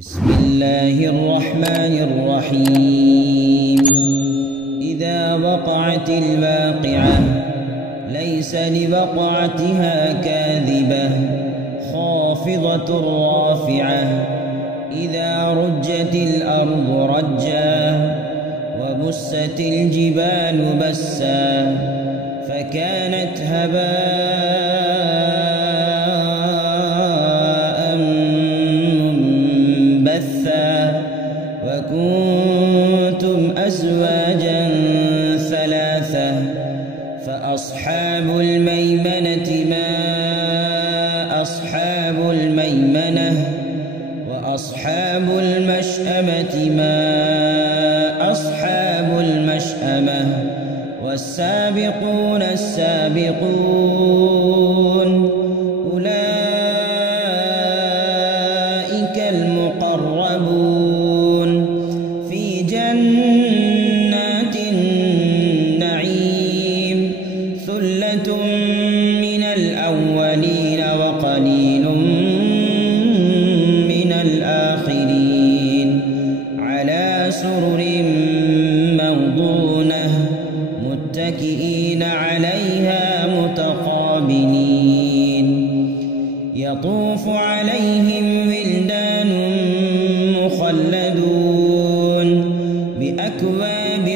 بسم الله الرحمن الرحيم. إذا وقعت الواقعة ليس لوقعتها كاذبة خافضة رافعة. إذا رجت الأرض رجا وبست الجبال بسا فكانت هباء منبثا وكنتم أزواجا ثلاثة فأصحاب الميمنة ما أصحاب الميمنة وأصحاب المشأمة ما أصحاب المشأمة والسابقون السابقون أولئك المقربون في جنات النعيم ثلة من الأولين وقليل من الآخرين على سرر موضونة متكئين عليها متقابلين يطوف عليهم ولدان مخلدون بأكواب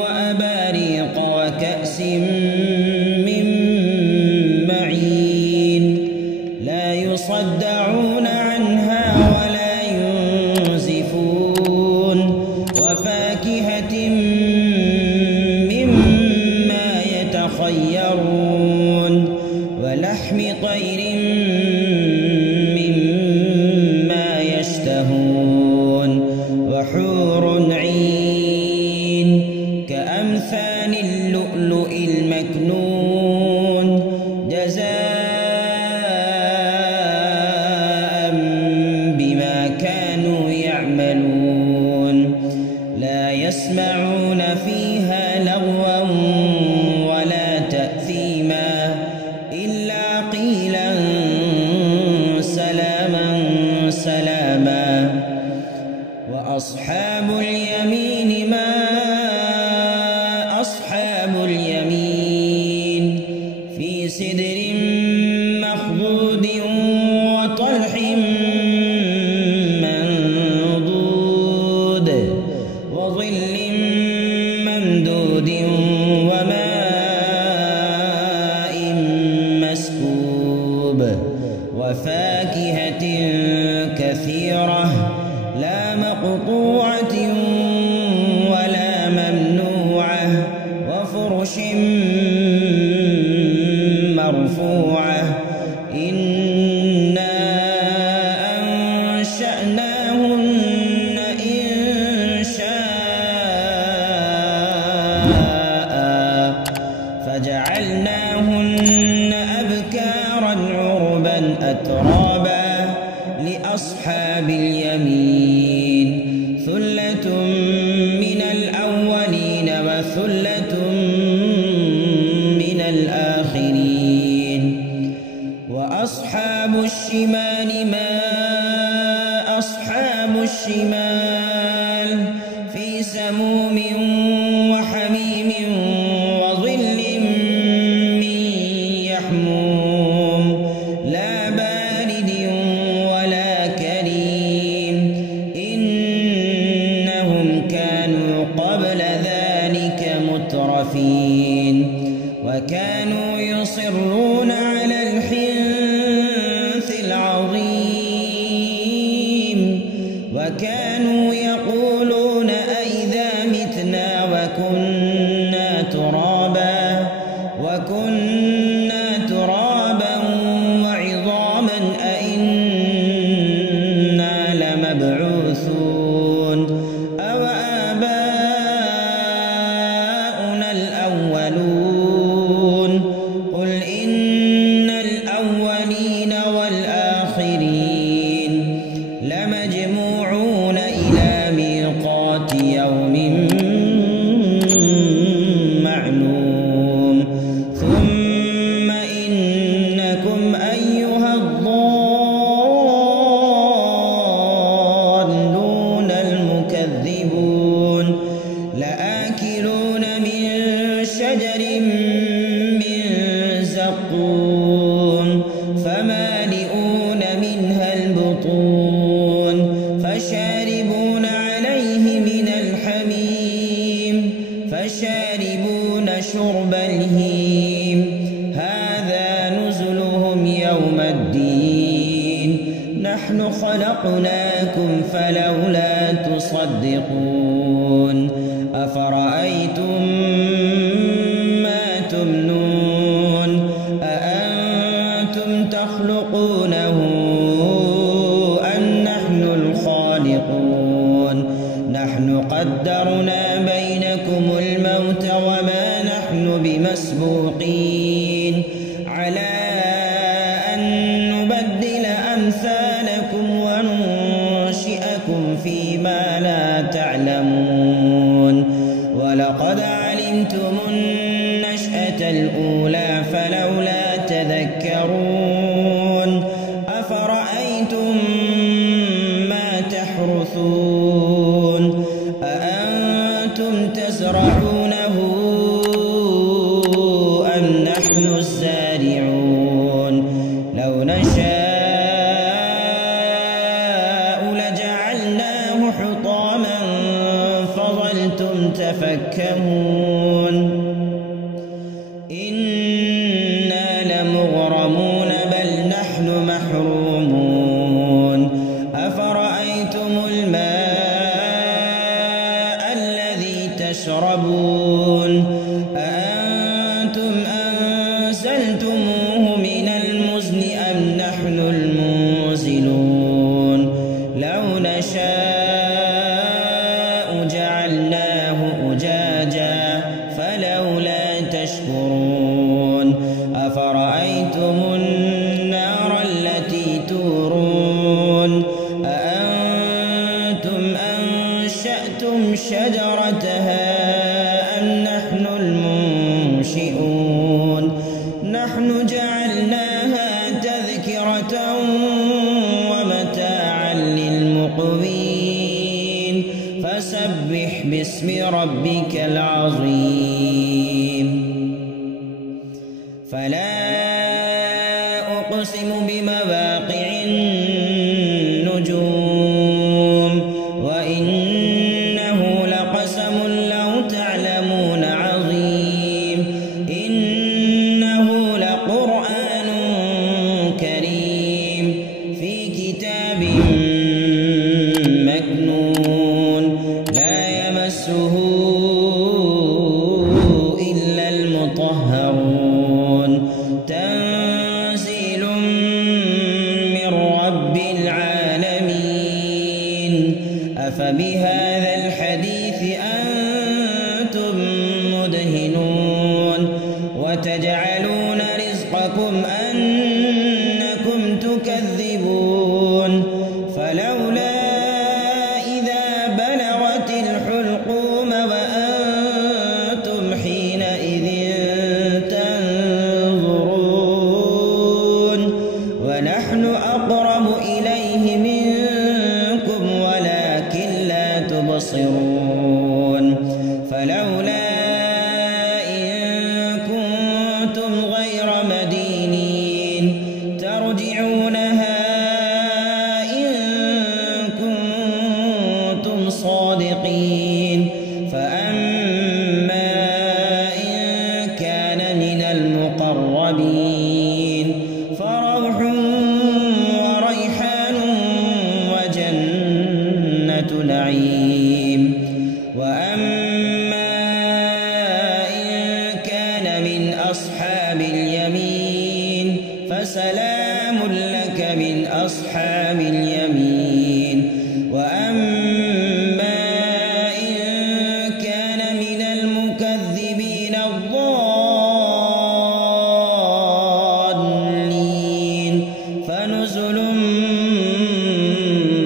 وأباريق وكأس من معين لا يصدعون عنها ولا ينزفون وفاكهة مما يتخيرون ولحم طير مما يشتهون وحور عين كأمثال اللؤلؤ المكنون جزاء بما كانوا يعملون لا يسمعون فيها لغوا ولا تأثيما إلا قيلا سلاما سلاما. وأصحاب اليمين ما أصحاب اليمين في سدر مخضود وطلح منضود وظل ممدود وماء مسكوب وفاكهة كثيرة لا مقطوعة ولا ممنوعة وفرش مرفوعة إنا أنشأناهن إنشاء فجعلناهن أبكارا عربا أترابا لأصحاب اليمين ثلة من الأولين وثلة من الآخرين. وأصحاب الشمال ما أصحاب الشمال في سموم وحميم وظل من يحموم لا بارد ولا كريم إنهم كانوا قبل ذلك مترفين وكانوا يصرون على الحنث العظيم وكانوا يقولون أئذا متنا وكنا ترابا وعظاما أئنا لمبعوثون أو آباؤنا الأولون قل إن الأولين والآخرين لمجموعون إلى ميقات يوم معلوم ثم إن ورزقناكم فلولا تصدقون أفرأيتم ما تمنون أأنتم تخلقونه أم نحن الخالقون نحن قدرنا بينكم الموت وما نحن بمسبوقين على أن نبدل أمثالكم وننشئكم فيما لا تعلمون ولقد علمتم النشأة الأولى فلولا تذكرون أفرأيتم ما تحرثون أأنتم تزرعونه أم نحن الزارعون لو نشاء لجعلناه حطاما فظلتم تفكهون إنا لمغرمون بل نحن محرومون أفرأيتم الماء الذي تشربون أأنتم أنزلتموه من المزن أم نحن المنزلون لو نشاء جعلناه أجاجا فلولا تشكرون أفرأيتم النار التي تورون أأنتم أنشأتم شجرتها أم نحن المنشئون نحن جعلناها تذكرة ومتاعا للمقوين فسبح باسم ربك العظيم فلا أقسم بمواقع النجوم وإنه لقسم لو تعلمون عظيم إنه لقرآن كريم في كتاب مكنون لا يمسه إلا المطهرون تنزيل من رب العالمين أفبهذا الحديث أنتم مدهنون وتجعلون رزقكم أنكم تكذبون فلولا إذا بلغت الحلقوم وأنتم حينئذ تنظرون ونحن أقرب إليه منكم ولكن لا تبصرون فلولا إن كنتم غير مدينين ترجعونها إن كنتم صادقين فأما إن كان من المقربين فروح وريحان وجنة نعيم وأما إن كان من أصحاب اليمين فسلام لك من أصحاب اليمين وأما إن كان من المكذبين الضالين فنزل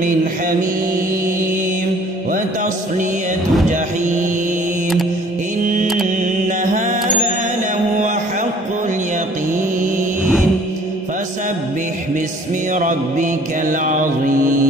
من حميم وتصلية جحيم إن هذا لهو حق اليقين فسبح باسم ربك العظيم